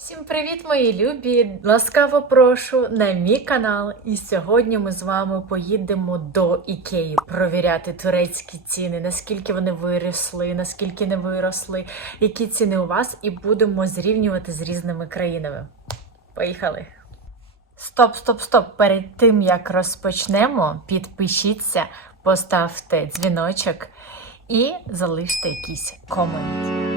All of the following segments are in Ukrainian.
Всім привіт, мої любі! Ласкаво прошу на мій канал. І сьогодні ми з вами поїдемо до Ікеї провіряти турецькі ціни, наскільки вони виросли, наскільки не виросли, які ціни у вас, і будемо зрівнювати з різними країнами. Поїхали! Стоп, стоп, стоп! Перед тим як розпочнемо, підпишіться, поставте дзвіночок і залиште якийсь комент.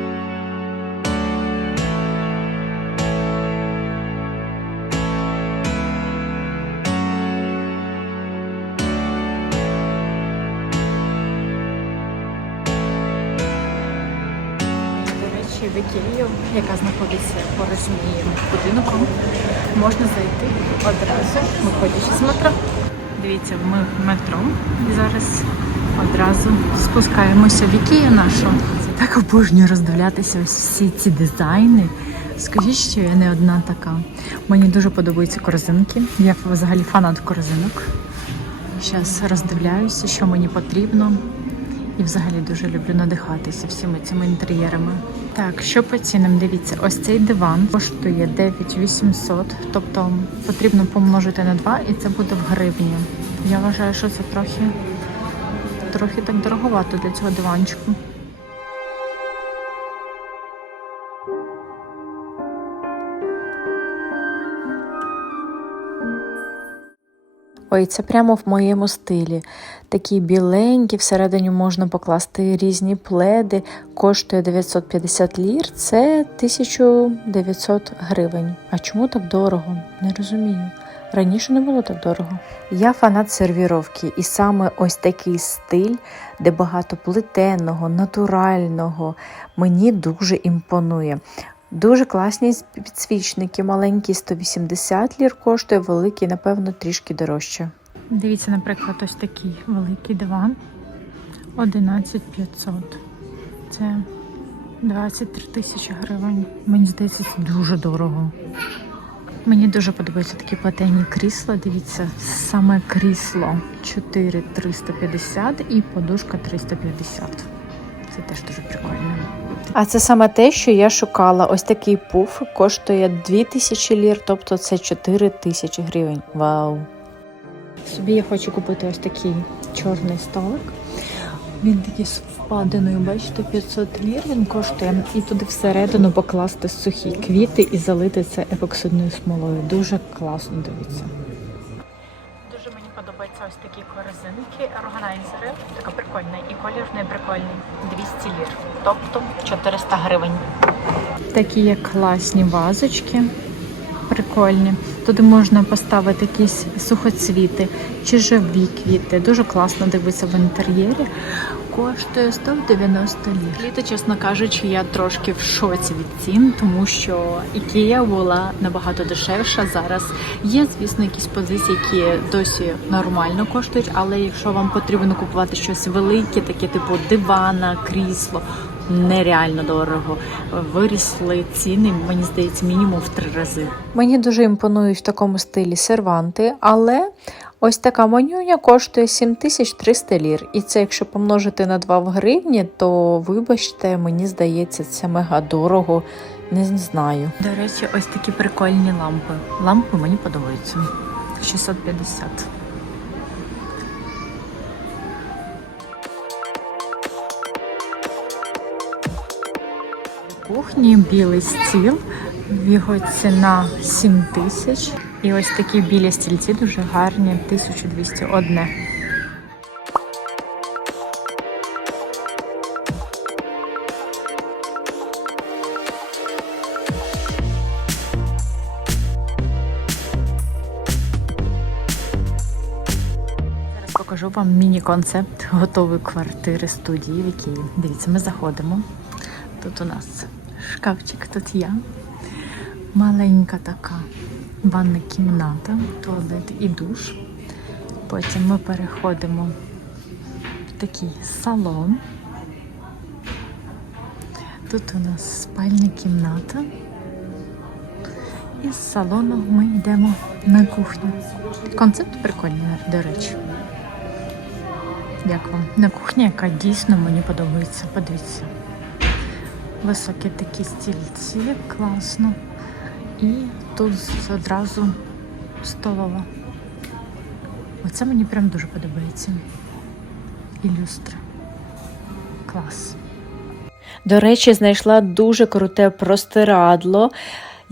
Ікею, яка знаходиться поруч з моїм будинком, можна зайти одразу, виходячи з метро. Дивіться, ми в метро і зараз одразу спускаємося в Ікею нашу. Так обожнюю роздивлятися ось всі ці дизайни. Скажіть, що я не одна така. Мені дуже подобаються корзинки. Я взагалі фанат корзинок. Зараз роздивляюся, що мені потрібно. І взагалі дуже люблю надихатися всіми цими інтер'єрами. Так, що по цінам? Дивіться, ось цей диван коштує 9800, тобто потрібно помножити на 2 і це буде в гривні. Я вважаю, що це трохи, трохи так дороговато для цього диванчику. Ой, це прямо в моєму стилі. Такі біленькі, всередині можна покласти різні пледи. Коштує 950 лір, це 1900 гривень. А чому так дорого? Не розумію. Раніше не було так дорого. Я фанат сервіровки, і саме ось такий стиль, де багато плетеного, натурального, мені дуже імпонує. Дуже класні підсвічники, маленький 180 лір коштує, великий, напевно, трішки дорожче. Дивіться, наприклад, ось такий великий диван 11500. Це 23 тисячі гривень. Мені здається, це дуже дорого. Мені дуже подобаються такі платені крісла. Дивіться, саме крісло 4350 і подушка 350. Це теж дуже прикольно. А це саме те, що я шукала. Ось такий пуф коштує 2000 лір, тобто це 4000 гривень. Вау! Собі я хочу купити ось такий чорний столик. Він такий з впадиною, бачите, 500 лір він коштує. І туди всередину покласти сухі квіти і залити це епоксидною смолою. Дуже класно дивиться. Ось такі корзинки, органайзери. Така прикольна. І колір не прикольний. 200 лір, тобто 400 гривень. Такі є класні вазочки. Прикольні. Туди можна поставити якісь сухоцвіти чи живі квіти. Дуже класно дивитися в інтер'єрі. Коштує 190 лір. Літо, чесно кажучи, я трошки в шоці від цін, тому що Ікея була набагато дешевша. Зараз є, звісно, якісь позиції, які досі нормально коштують, але якщо вам потрібно купувати щось велике, таке типу дивана, крісло. Нереально дорого вирісли ціни, мені здається, мінімум в три рази. Мені дуже імпонують в такому стилі серванти, але ось така манюня коштує 7300 лір. І це якщо помножити на 2 в гривні, то вибачте, мені здається, це мега дорого. Не знаю. До речі, ось такі прикольні лампи. Лампи мені подобаються. 650. Кухні білий стіл. Його ціна 7 тисяч. І ось такі білі стільці дуже гарні, 1201. Зараз покажу вам міні-концепт готової квартири студії в Ікеї. Дивіться, ми заходимо. Тут у нас шкафчик, тут я. Маленька така ванна кімната, туалет і душ. Потім ми переходимо в такий салон. Тут у нас спальня кімната. І з салону ми йдемо на кухню. Концепт прикольний, до речі. Як вам? На кухні, яка дійсно мені подобається. Подивіться. Високі такі стільці, класно. І тут одразу столова. Оце мені прям дуже подобається. І люстра. Клас. До речі, знайшла дуже круте простирадло,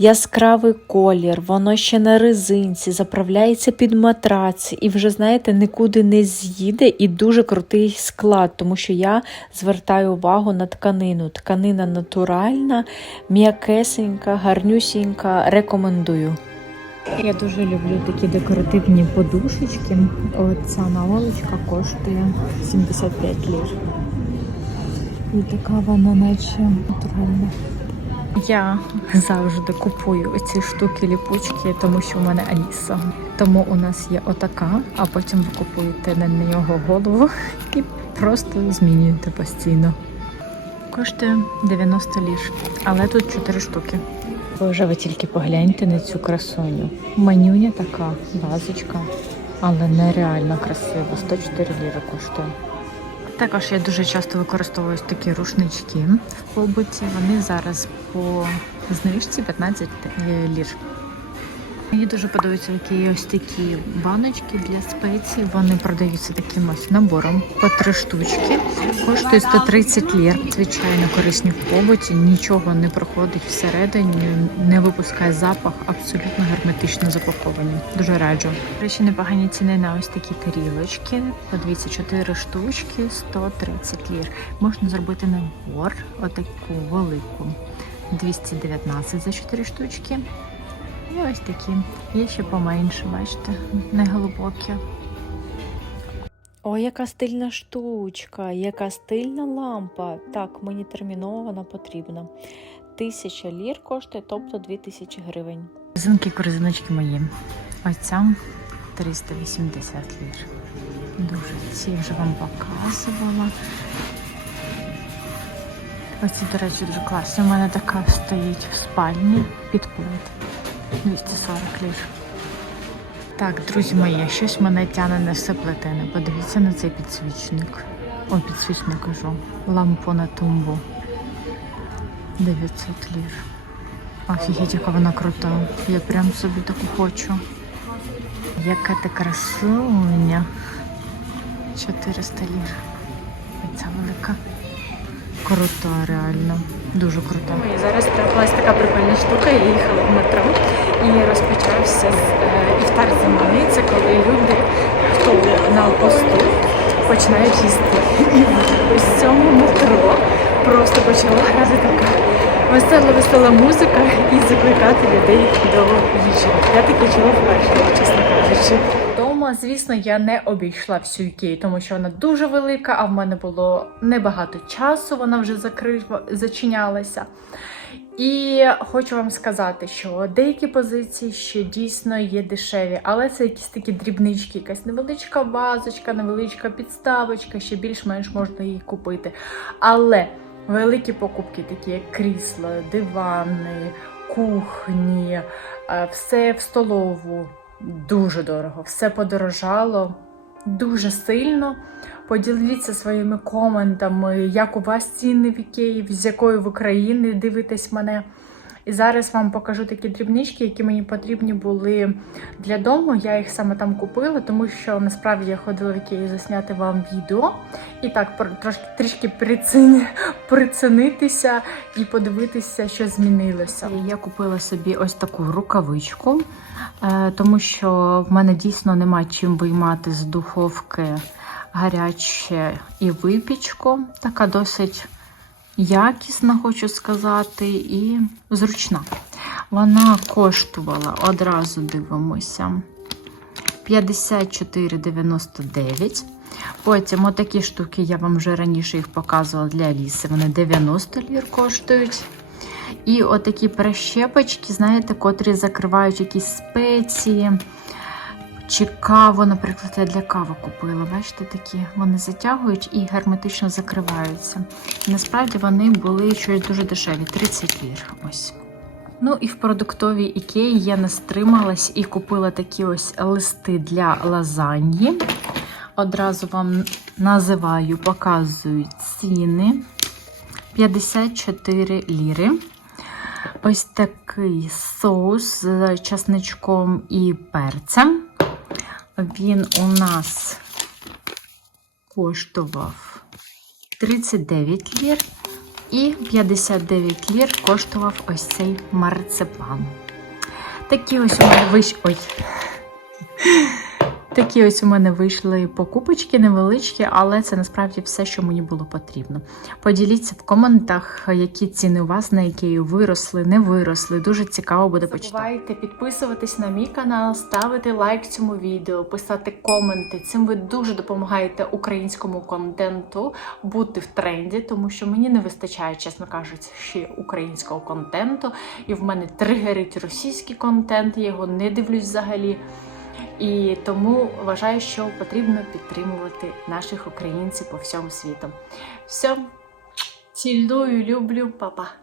яскравий колір, воно ще на резинці, заправляється під матрац і вже, знаєте, нікуди не з'їде і дуже крутий склад, тому що я звертаю увагу на тканину. Тканина натуральна, м'якесенька, гарнюсінька. Рекомендую. Я дуже люблю такі декоративні подушечки. Оця наволочка коштує 75 лір. І така вона наче натуральна. Я завжди купую оці штуки ліпучки, тому що в мене Аліса. Тому у нас є отака, а потім ви купуєте на нього голову і просто змінюєте постійно. Коштує 90 ліж, але тут 4 штуки. Боже, ви тільки погляньте на цю красуню. Манюня така, вазочка, але нереально красива. 104 ліри коштує. Також я дуже часто використовую такі рушнички в побуті. Вони зараз по знижці 15 лір. Мені дуже подобаються такі ось такі баночки для спецій. Вони продаються таким ось набором по три штучки. Коштує 130 лір. Звичайно, корисні в побуті, нічого не проходить всередині, не випускає запах, абсолютно герметично запаковані. Дуже раджу. Речі, непогані ціни на ось такі тарілочки. Подивіться, 4 штучки, 130 лір. Можна зробити набор, отаку велику. 219 за 4 штучки. І ось такі. Є ще поменше, бачите, не глибокі. О, яка стильна штучка, яка стильна лампа. Так, мені терміново вона потрібна. Тисяча лір коштує, тобто 2000 гривень. Резинки корзиночки мої. Ось ця 380 лір. Дуже ці вже вам показувала. Оці, до речі, дуже класні. У мене така стоїть в спальні під плит. 240 лір. Так, друзі мої, щось мене тяне на все плетене. Подивіться на цей підсвічник. О, підсвічник кажу. Лампу на тумбу. 900 лір. Офігеть, яка вона крута. Я прям собі таку хочу. Яка ти красуня. 400 лір. Оця велика. Крута, реально. Дуже крута. І зараз трапилася така прикольна штука. Я їхала в метро і розпочався е, іфтар замани. Це коли люди, хто на посту, починають їсти. І в цьому метро просто почала грати така весела весела музика і закликати людей до їжі. Я таке чула вперше, чесно кажучи. Звісно, я не обійшла всю Ікею, тому що вона дуже велика, а в мене було небагато часу, вона вже закрива, зачинялася. І хочу вам сказати, що деякі позиції ще дійсно є дешеві, але це якісь такі дрібнички, якась невеличка вазочка, невеличка підставочка, ще більш-менш можна її купити. Але великі покупки, такі як крісла, дивани, кухні, е, все в столову. Дуже дорого, все подорожало дуже сильно. Поділіться своїми коментами, як у вас ціни в Ікеї, з якої в Україні дивитесь мене. І зараз вам покажу такі дрібнички, які мені потрібні були для дому. Я їх саме там купила, тому що насправді я ходила в Ікею засняти вам відео. І так, трошки трішки приціни, прицінитися і подивитися, що змінилося. Я купила собі ось таку рукавичку, е, тому що в мене дійсно нема чим виймати з духовки гаряче і випічку. Така досить якісна, хочу сказати, і зручна. Вона коштувала, одразу дивимося, 54,99. Потім отакі штуки, я вам вже раніше їх показувала для Аліси. Вони 90 лір коштують. І отакі прищепочки, знаєте, котрі закривають якісь спеції. Чи каву, наприклад, я для кави купила. Бачите, такі вони затягують і герметично закриваються. Насправді вони були щось дуже дешеві 30 лір. Ось. Ну і в продуктовій ікеї я не стрималась і купила такі ось листи для лазаньї. Одразу вам називаю, показую ціни. 54 ліри. ось такий соус з часничком і перцем. Він у нас коштував 39 лір. І 59 лір коштував ось цей марципан. Такі ось у мене вийшли. Ой. Такі ось у мене вийшли покупочки невеличкі, але це насправді все, що мені було потрібно. Поділіться в коментах, які ціни у вас, на які виросли, не виросли. Дуже цікаво буде почитати. Забувайте підписуватись на мій канал, ставити лайк цьому відео, писати коменти. Цим ви дуже допомагаєте українському контенту бути в тренді, тому що мені не вистачає, чесно кажучи, ще українського контенту. І в мене тригерить російський контент, я його не дивлюсь взагалі. І тому вважаю, що потрібно підтримувати наших українців по всьому світу. Все, цілую, люблю, па-па!